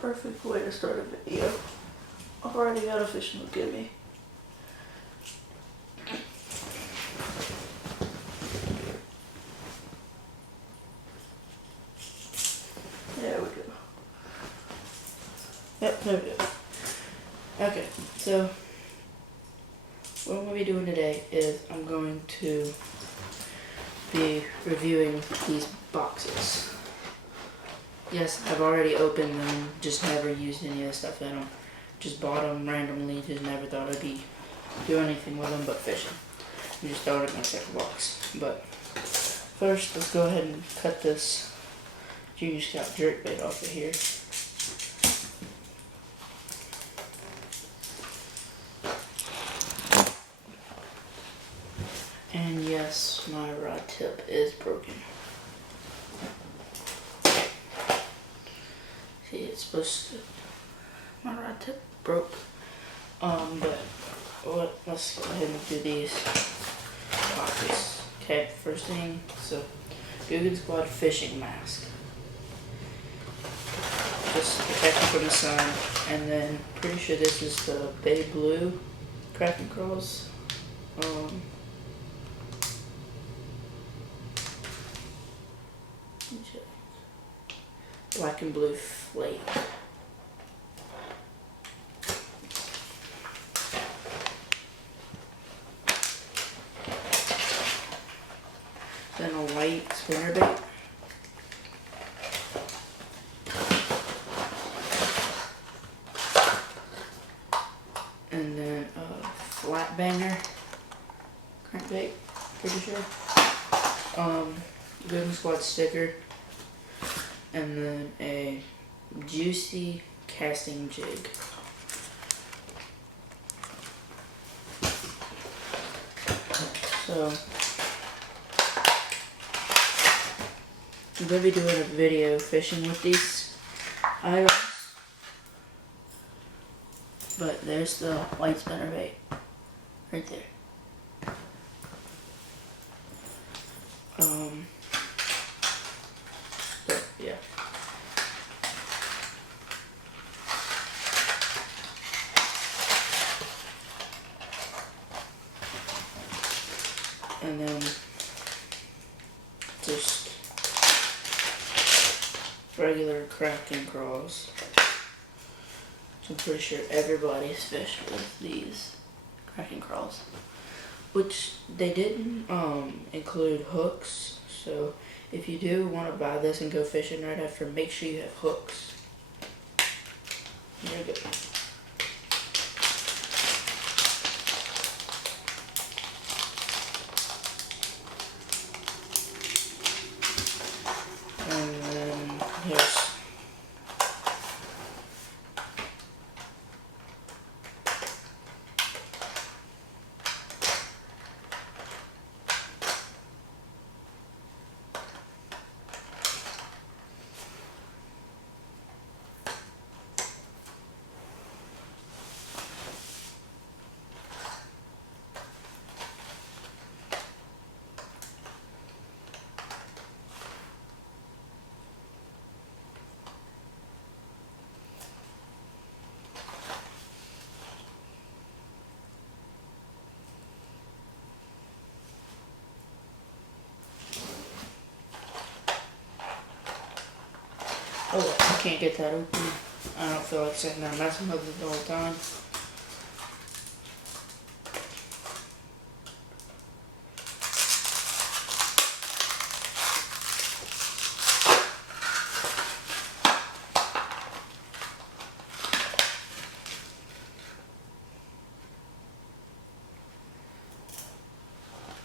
perfect way to start a video. I've already got a fish and give me. There we go. Yep, there we go. Okay, so what I'm going to be doing today is I'm going to be reviewing these boxes. Yes, I've already opened them, just never used any of the stuff in them. Just bought them randomly, just never thought I'd be doing anything with them but fishing. I just throw it in my second box. But first, let's go ahead and cut this Junior Scout jerkbait off of here. And yes, my rod tip is broken. See, it's supposed to, my rod tip broke. But let's go ahead and do these boxes. Okay, first thing, so Googan Squad fishing mask. Just protect it from the sun, and then pretty sure this is the Bay Blue Kraken Crawls. Black and blue flake. Then a white spinnerbait. And then a flat banger crankbait, pretty sure. Googan Squad sticker. And then a juicy casting jig. So I'm going to be doing a video fishing with these items. But there's the white spinnerbait right there. But yeah. And then just regular Kraken Crawls. So I'm pretty sure everybody's fished with these Kraken Crawls. Which they didn't include hooks. So if you do want to buy this and go fishing right after, make sure you have hooks. There you go. And then here's oh, I can't get that open. I don't feel like sitting there messing with it the whole time.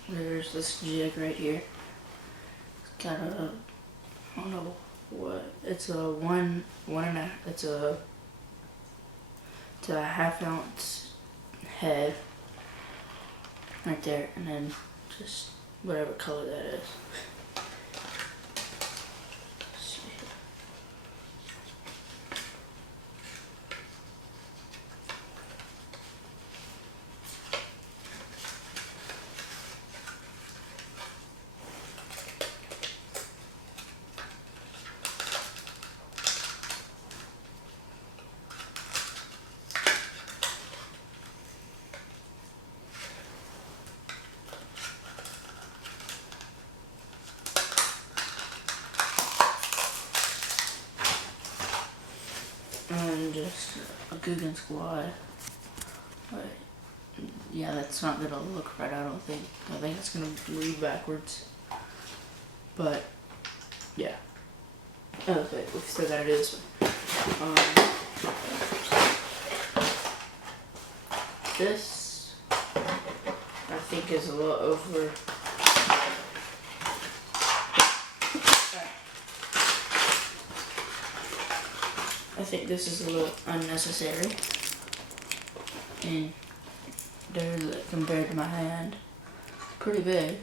There's this jig right here. It's got a, I don't know what, it's a it's a half-ounce head right there, and then just whatever color that is. Let's see. just a Guggen Squad. But yeah, that's not gonna look right, I don't think. I think it's gonna read backwards. But yeah. Okay, we've still gotta do this one. This I think is a little over. I think this is a little unnecessary, and there's, compared to my hand, pretty big.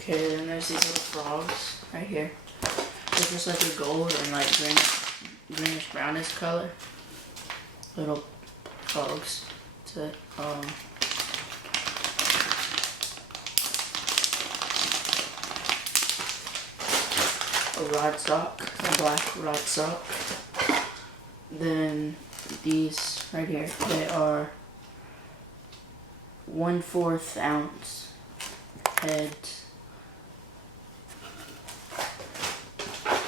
Okay, then there's these little frogs right here. They're just like a gold and like greenish brownish color. Little frogs. To a rod sock, a black rod sock. Then these right here, they are 1/4 ounce heads.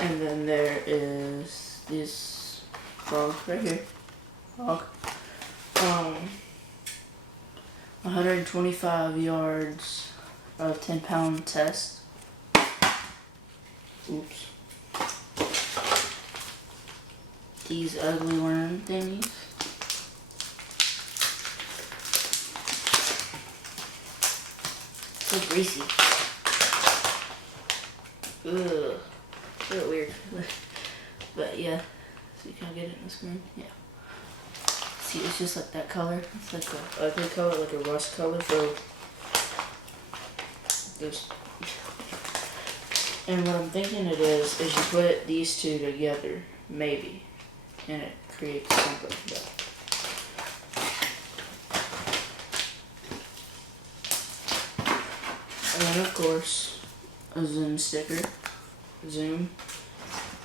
And then there is this frog right here. Frog. 125 yards of 10-pound test. Oops. These ugly worm thingies. So greasy. Ugh. A little weird. But yeah. So you can get it in the screen. Yeah. See, it's just like that color. It's like a ugly color, like a rust color for this. And what I'm thinking it is you put these two together, maybe, and it creates something. But and then of course, a Zoom sticker. Zoom.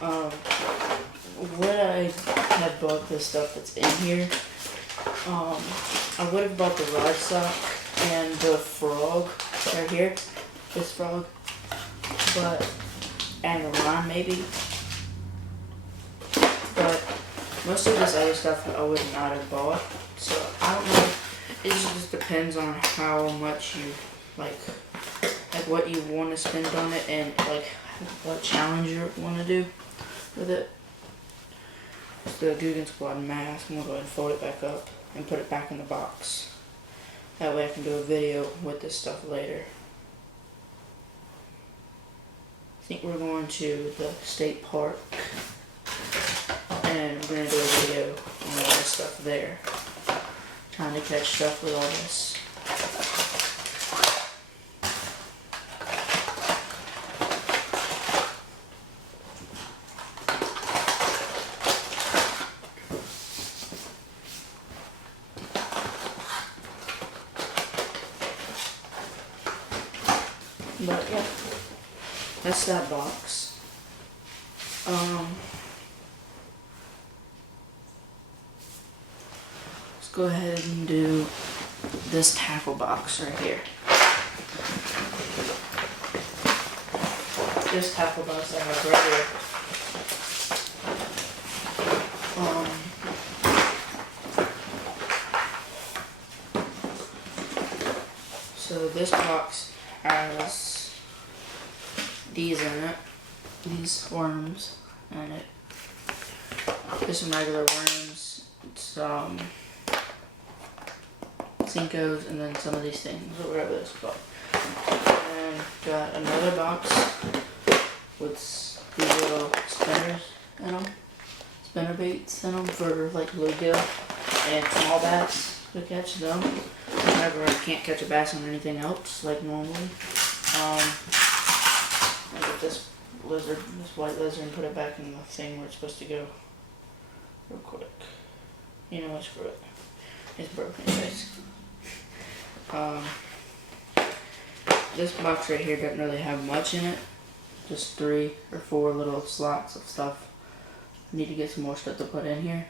Would I have bought the stuff that's in here? I would have bought the rod sock and the frog right here, this frog, and the line maybe. But most of this other stuff I would not have bought. So I don't know. It just depends on how much you like what you want to spend on it, and like what challenge you want to do with it. It's the Guggen Squad mask. I'm going to go ahead and fold it back up and put it back in the box. That way I can do a video with this stuff later. I think we're going to the state park and we're going to do a video on all this stuff there. Trying to catch stuff with all this. But yeah, that's that box. Let's go ahead and do this tackle box right here. This tackle box I have right here. So this box has these in it, these worms in it. Just some regular worms, some Cincos, and then some of these things, or whatever this is called. And got another box with these little spinners in them, spinner baits in them for like bluegill and small bass to catch them. Whenever I can't catch a bass on anything else like normally. I'll get this white lizard, and put it back in the thing where it's supposed to go real quick. You know what, screw it. It's broken anyways. This box right here doesn't really have much in it. Just 3 or 4 little slots of stuff. I need to get some more stuff to put in here.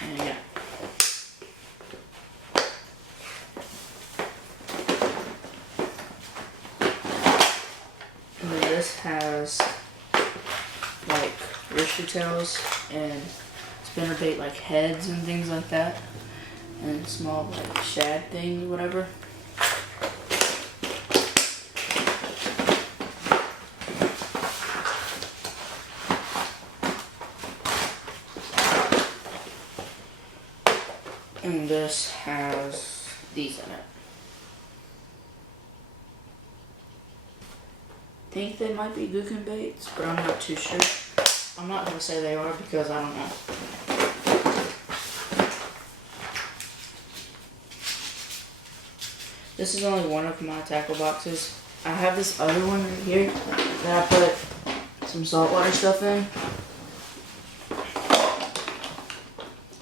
And yeah. And then this has like rooster tails and spinnerbait like heads and things like that. And small like shad things, whatever. And this has these in it. I think they might be Gookin baits, but I'm not too sure. I'm not going to say they are because I don't know. This is only one of my tackle boxes. I have this other one right here that I put some saltwater stuff in.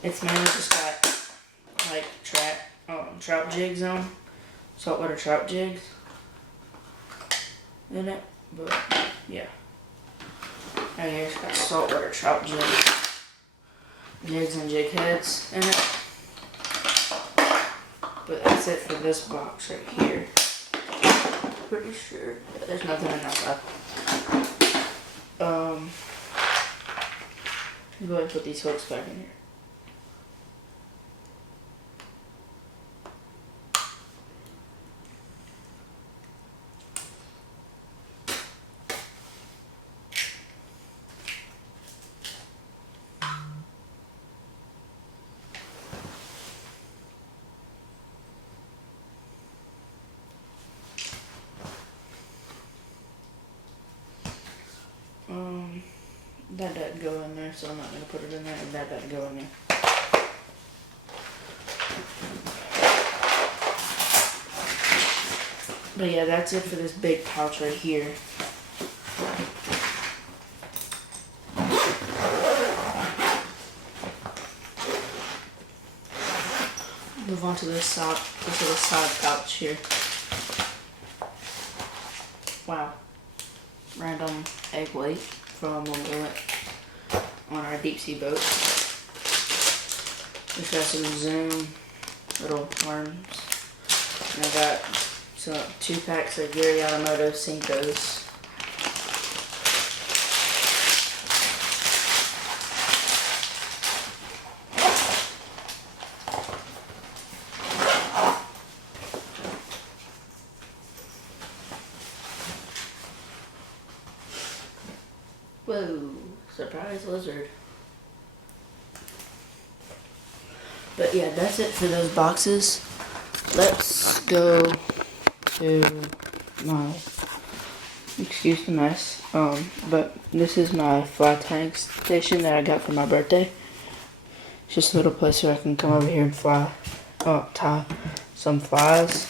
It's mainly just got like trout jigs on, saltwater trout jigs in it, but yeah. Right here it's got saltwater trout jigs and jig heads in it. But that's it for this box right here. Pretty sure there's nothing in that stuff. Go ahead and put these hooks back in here. That doesn't go in there, so I'm not going to put it in there, and that doesn't go in there. But yeah, that's it for this big pouch right here. Move on to this little side pouch here. Wow. Random egg weight from when we went on our deep sea boat. We've got some Zoom little worms. And I got 2 packs of Gary Yamamoto Senkos. Whoa, surprise lizard. But yeah, that's it for those boxes. Let's go to my, excuse the mess, but this is my fly tying station that I got for my birthday. It's just a little place where I can come over here and tie some flies.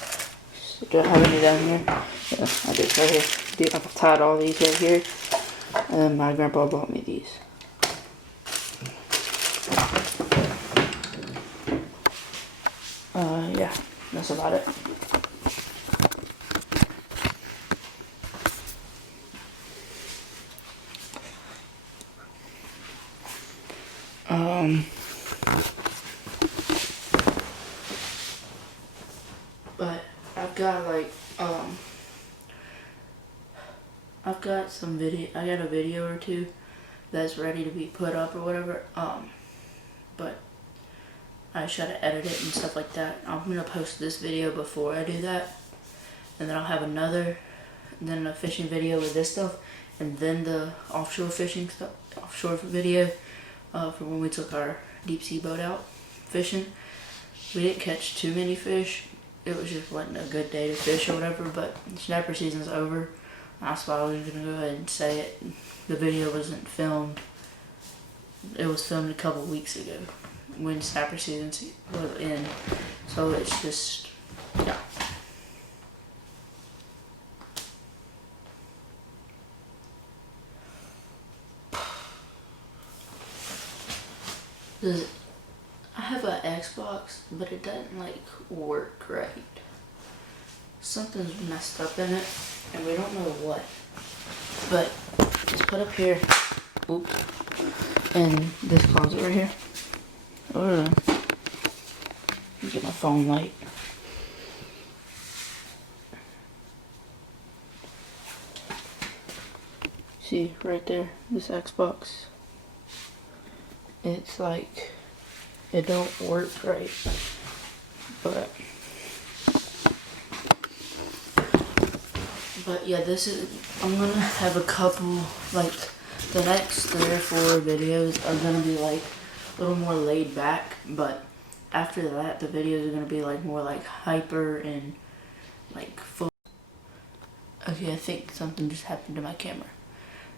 So do I have any down here? Yeah, I do, right here. I've tied all these right here. And then my grandpa bought me these. Yeah, that's about it. But I've got I've got some video. I got a video or 2 that's ready to be put up or whatever. But I just gotta edit it and stuff like that. I'm gonna post this video before I do that, and then I'll have another, then a fishing video with this stuff, and then the offshore fishing stuff, offshore video for when we took our deep sea boat out fishing. We didn't catch too many fish. It was just wasn't a good day to fish or whatever. But snapper season's over. That's why I was gonna go ahead and say it. The video wasn't filmed. It was filmed a couple weeks ago when snapper season was in. So it's just, yeah. Does I have an Xbox, but it doesn't like work right. Something's messed up in it, and we don't know what. But it's put up here. Oops. In this closet right here. Get my phone light. See right there, this Xbox. It's like it don't work right, but yeah, this is. I'm gonna have a couple, like the next 3 or 4 videos are gonna be like a little more laid back, but after that the videos are gonna be like more like hyper and like full. Okay, I think something just happened to my camera.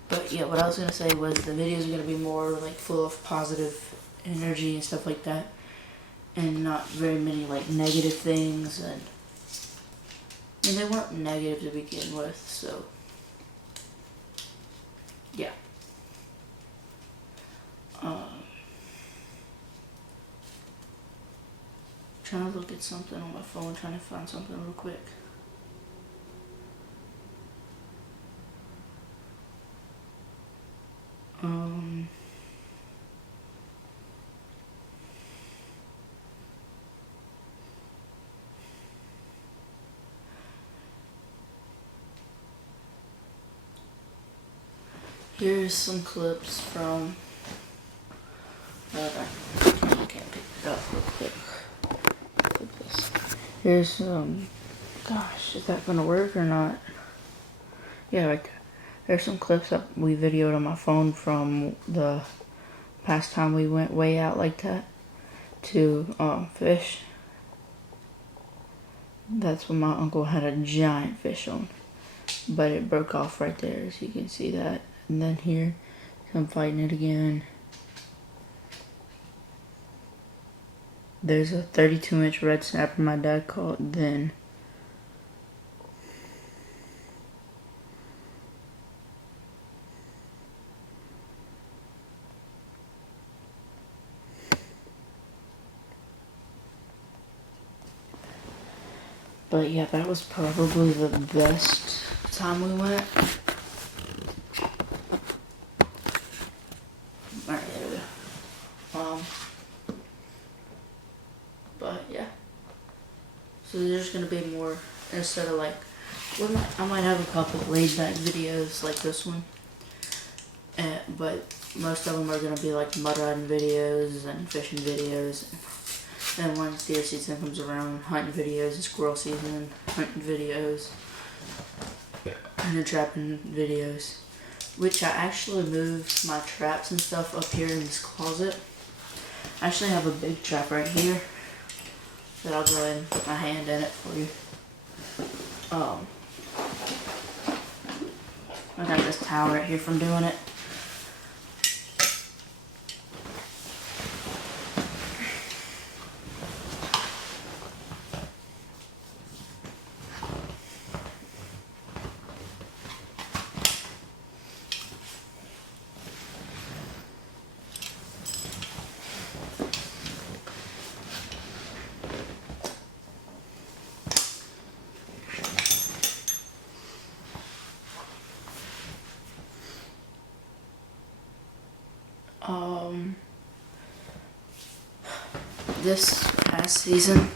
But yeah, what I was gonna say was the videos are gonna be more like full of positive energy and stuff like that, and not very many like negative things. And I mean, they weren't negative to begin with, so yeah. Trying to look at something on my phone, trying to find something real quick. Here's some clips from. I can't pick it up real quick. Flip this. Here's gosh, is that gonna work or not? Yeah, right there. There's some clips that we videoed on my phone from the past time we went way out like that to fish. That's when my uncle had a giant fish on, but it broke off right there, so you can see that. And then here, I'm fighting it again. There's a 32-inch red snapper my dad caught then. But yeah, that was probably the best time we went. Alright, there we go. But yeah. So there's gonna be more, instead of like, I might have a couple laid back videos like this one. But most of them are gonna be like mud riding videos and fishing videos. And once deer season comes around, hunting videos, and squirrel season, hunting videos, and the trapping videos. Which I actually moved my traps and stuff up here in this closet. I actually have a big trap right here that I'll go ahead and put my hand in it for you. I got this towel right here from doing it. This past season,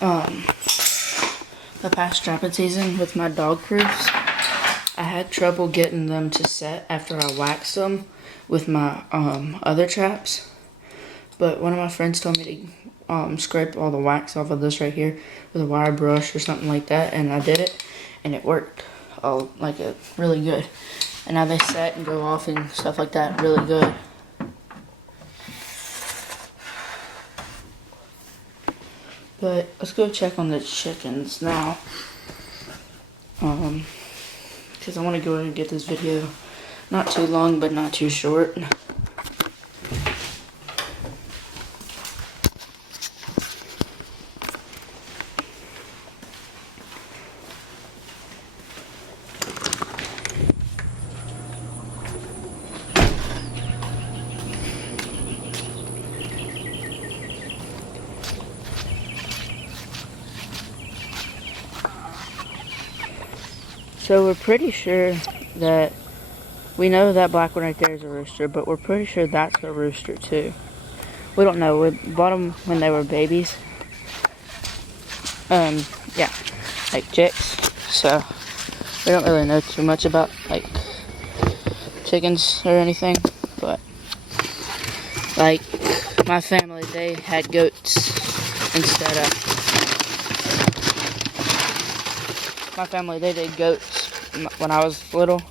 the past trapping season with my dog proofs, I had trouble getting them to set after I waxed them with my other traps. But one of my friends told me to scrape all the wax off of this right here with a wire brush or something like that, and I did it, and it worked really good. And now they set and go off and stuff like that really good. But let's go check on the chickens now. Because I want to go ahead and get this video not too long, but not too short. So we're pretty sure that we know that black one right there is a rooster, but we're pretty sure that's a rooster too. We don't know. We bought them when they were babies. Yeah, like chicks. So we don't really know too much about like chickens or anything, but like my family, they had goats instead of. My family, they did goats when I was little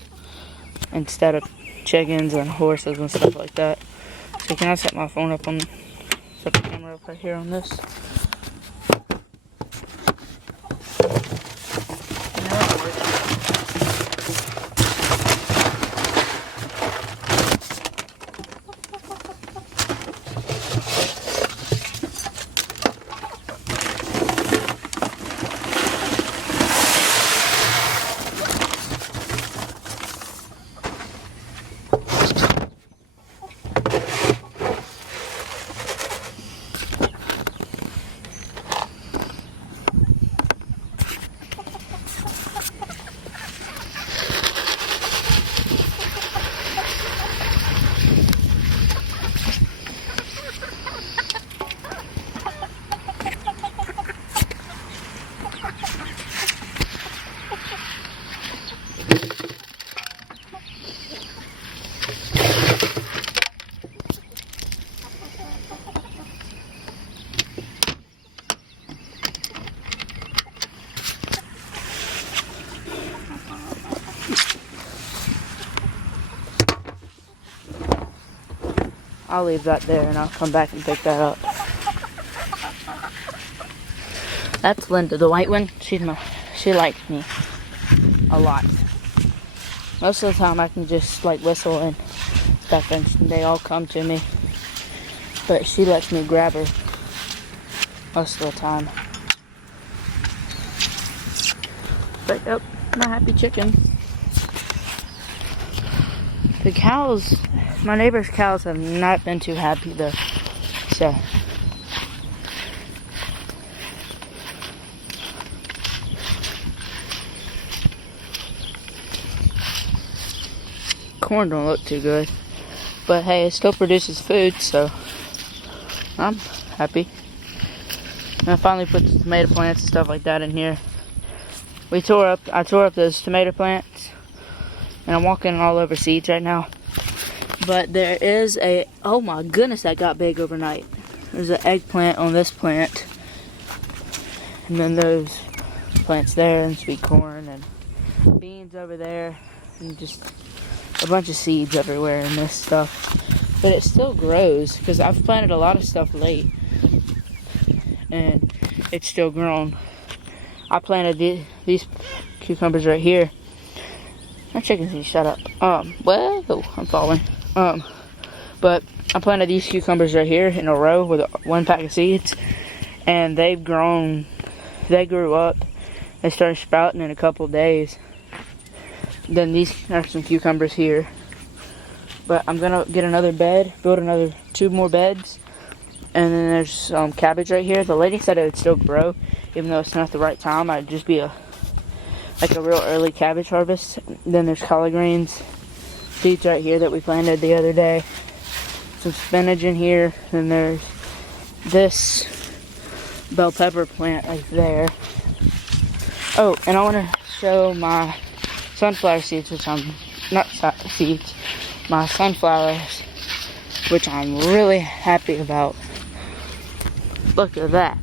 instead of chickens and horses and stuff like that. So can I set my phone up on, set the camera up right here on this? I'll leave that there and I'll come back and pick that up. That's Linda, the white one. She likes me a lot. Most of the time I can just like whistle and stuff and they all come to me. But she lets me grab her most of the time. But yep, I'm a happy chicken. The cows, my neighbor's cows have not been too happy though. So corn don't look too good. But hey, it still produces food, so I'm happy. And I finally put the tomato plants and stuff like that in here. I tore up those tomato plants. And I'm walking all over seeds right now. But there is oh my goodness, that got big overnight. There's an eggplant on this plant. And then those plants there, and sweet corn, and beans over there. And just a bunch of seeds everywhere in this stuff. But it still grows, because I've planted a lot of stuff late. And it's still grown. I planted these cucumbers right here. My chickens need to shut up. Well, I'm falling. But I planted these cucumbers right here in a row with one pack of seeds. And they've grown. They grew up. They started sprouting in a couple of days. Then these are some cucumbers here. But I'm going to get another bed, build 2 more beds. And then there's some cabbage right here. The lady said it would still grow, even though it's not the right time. I'd just be like a real early cabbage harvest. Then there's collard greens, seeds right here that we planted the other day. Some spinach in here. Then there's this bell pepper plant right there. Oh, and I want to show my sunflower seeds, which I'm not seeds, my sunflowers, which I'm really happy about. Look at that.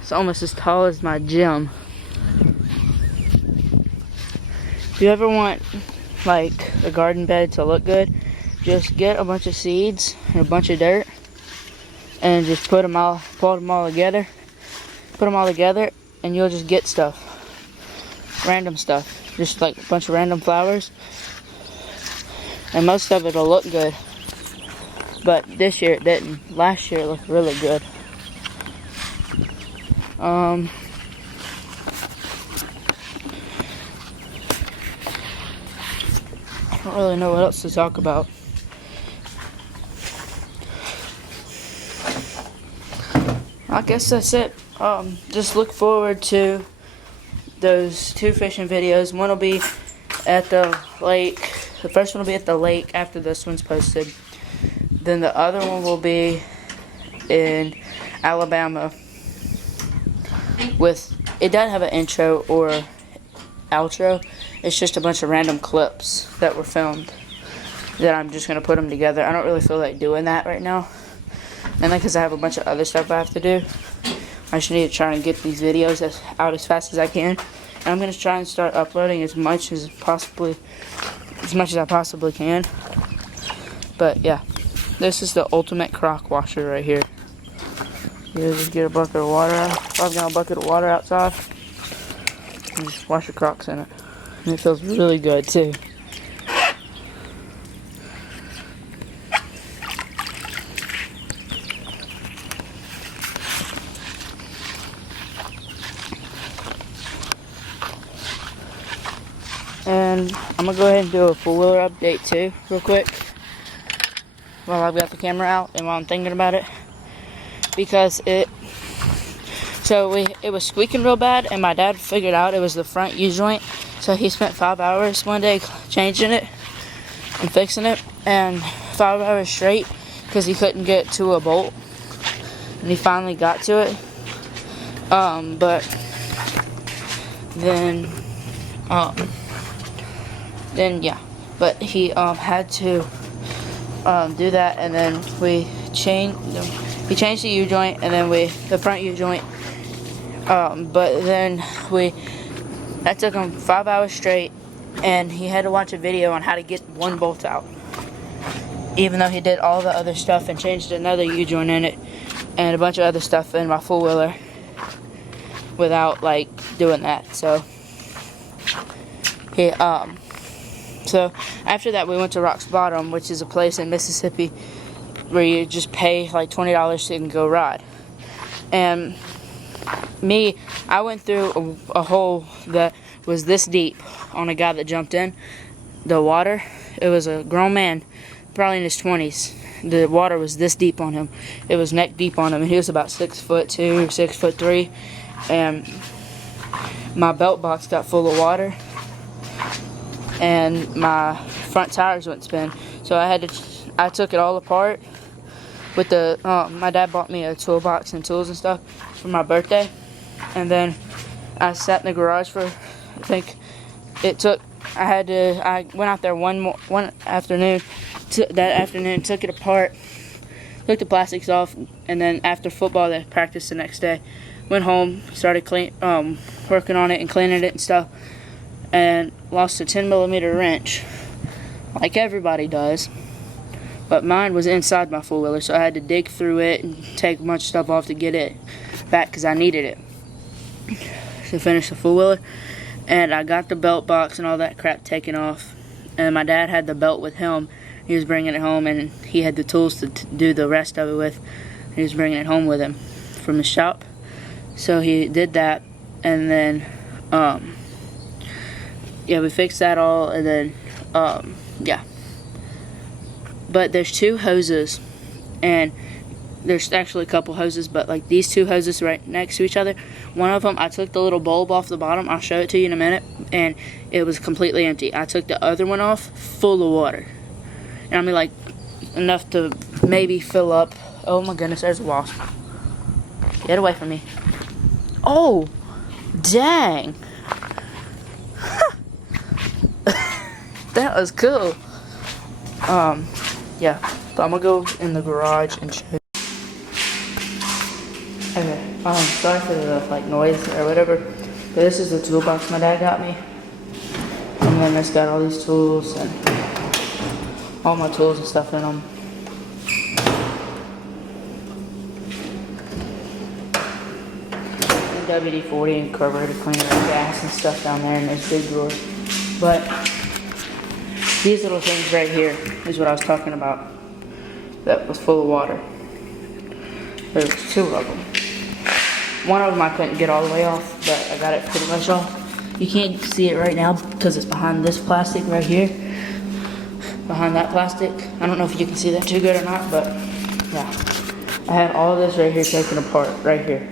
It's almost as tall as my gym. If you ever want like a garden bed to look good, just get a bunch of seeds and a bunch of dirt and just put them all together, and you'll just get stuff, random stuff, just like a bunch of random flowers, and most of it'll look good. But this year it didn't. Last year it looked really good. I don't really know what else to talk about. I guess that's it. Just look forward to those 2 fishing videos. One will be at the lake. The first one will be at the lake after this one's posted. Then the other one will be in Alabama. It doesn't have an intro or outro. It's just a bunch of random clips that were filmed that I'm just going to put them together. I don't really feel like doing that right now. And then because I have a bunch of other stuff I have to do, I just need to try and get these videos out as fast as I can. And I'm going to try and start uploading as much as I possibly can. But yeah, this is the ultimate crock washer right here. You just get a bucket of water out. If I've got a bucket of water outside, and just wash your Crocs in it. And it feels really good too. And I'm gonna go ahead and do a four-wheeler update too, real quick, while I've got the camera out and while I'm thinking about it, because it was squeaking real bad, and my dad figured out it was the front U-joint, so he spent 5 hours one day changing it and fixing it, and 5 hours straight because he couldn't get to a bolt, and he finally got to it. But he had to do that, and then he changed the U-joint, and then the front U-joint, but then that took him 5 hours straight, and he had to watch a video on how to get one bolt out, even though he did all the other stuff and changed another U-joint in it and a bunch of other stuff in my four-wheeler without like doing that. So so after that we went to Rock's Bottom, which is a place in Mississippi where you just pay like $20 so you can go ride. And I went through a hole that was this deep on a guy that jumped in the water. It was a grown man, probably in his 20s. The water was this deep on him. It was neck deep on him, and he was about 6'2", 6'3", and my belt box got full of water, and my front tires went spin. So I took it all apart with my dad bought me a toolbox and tools and stuff for my birthday, and then I sat in the garage for, I went out there one afternoon, that afternoon, took it apart, took the plastics off, and then after football, they practiced the next day. Went home, started working on it and cleaning it and stuff, and lost a 10mm wrench, like everybody does. But mine was inside my four-wheeler, so I had to dig through it and take a bunch of stuff off to get it back because I needed it to finish the four-wheeler. And I got the belt box and all that crap taken off. And my dad had the belt with him. He was bringing it home, and he had the tools to do the rest of it with. He was bringing it home with him from the shop. So he did that, and then, we fixed that all, and then, But there's 2 hoses, and there's actually a couple hoses, but like these 2 hoses right next to each other. One of them, I took the little bulb off the bottom. I'll show it to you in a minute, and it was completely empty. I took the other one off, full of water. And I mean, like, enough to maybe fill up. Oh my goodness, there's a wasp. Get away from me. Oh, dang. That was cool. Yeah, so I'm gonna go in the garage and show you. Okay, sorry for the noise or whatever, but this is the toolbox my dad got me. And then it's got all these tools and all my tools and stuff in them. The WD-40 and carburetor cleaner and gas and stuff down there in this big drawer. But these little things right here is what I was talking about. That was full of water. There's 2 of them. One of them I couldn't get all the way off, but I got it pretty much off. You can't see it right now because it's behind this plastic right here. Behind that plastic. I don't know if you can see that too good or not, but yeah. I had all this right here taken apart, right here.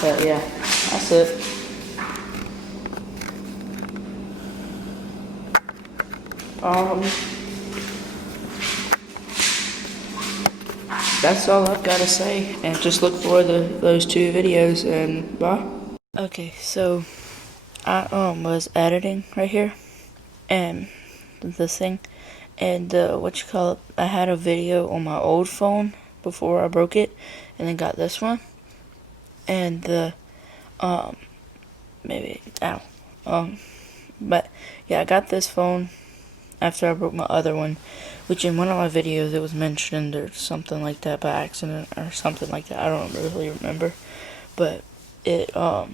But yeah, that's it. That's all I've got to say, and just look for those 2 videos, and bye. Okay, so I was editing right here, and this thing, and I had a video on my old phone before I broke it, and then got this one, and but yeah, I got this phone after I broke my other one, which in one of my videos it was mentioned or something like that by accident or something like that. I don't really remember, but I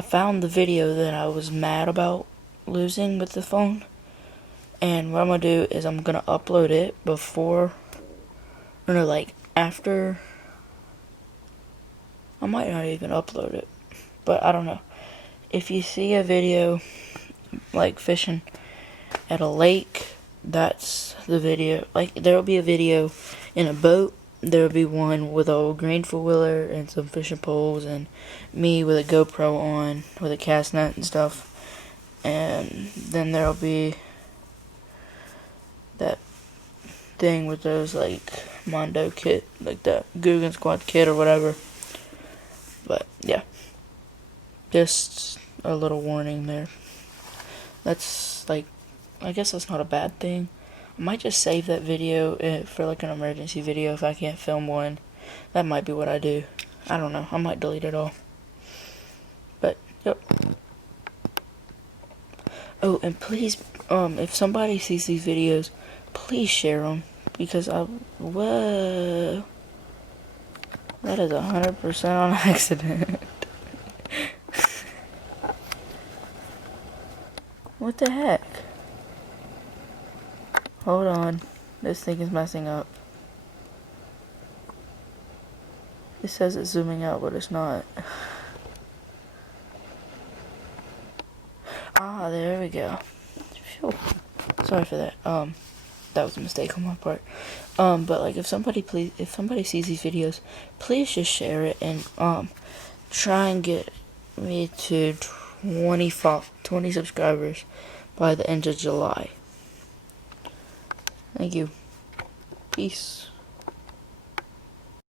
found the video that I was mad about losing with the phone, and what I'm gonna do is I'm gonna upload it after. I might not even upload it, but I don't know. If you see a video like fishing at a lake, that's the video. Like, there'll be a video in a boat, there'll be one with a old green four-wheeler and some fishing poles, and me with a GoPro on with a cast net and stuff. And then there'll be that thing with those, like, Mondo kit, like that Guggen Squad kit or whatever. But yeah, just a little warning there. That's like, I guess that's not a bad thing. I might just save that video for like an emergency video if I can't film one. That might be what I do. I don't know. I might delete it all. But yep. Oh, and please, if somebody sees these videos, please share them, because whoa, that is 100% on accident. What the heck? Hold on, this thing is messing up. It says it's zooming out, but it's not. Ah, there we go. Phew. Sorry for that. That was a mistake on my part. But like, if somebody sees these videos, please just share it, and try and get me to 20 subscribers by the end of July. Thank you. Peace.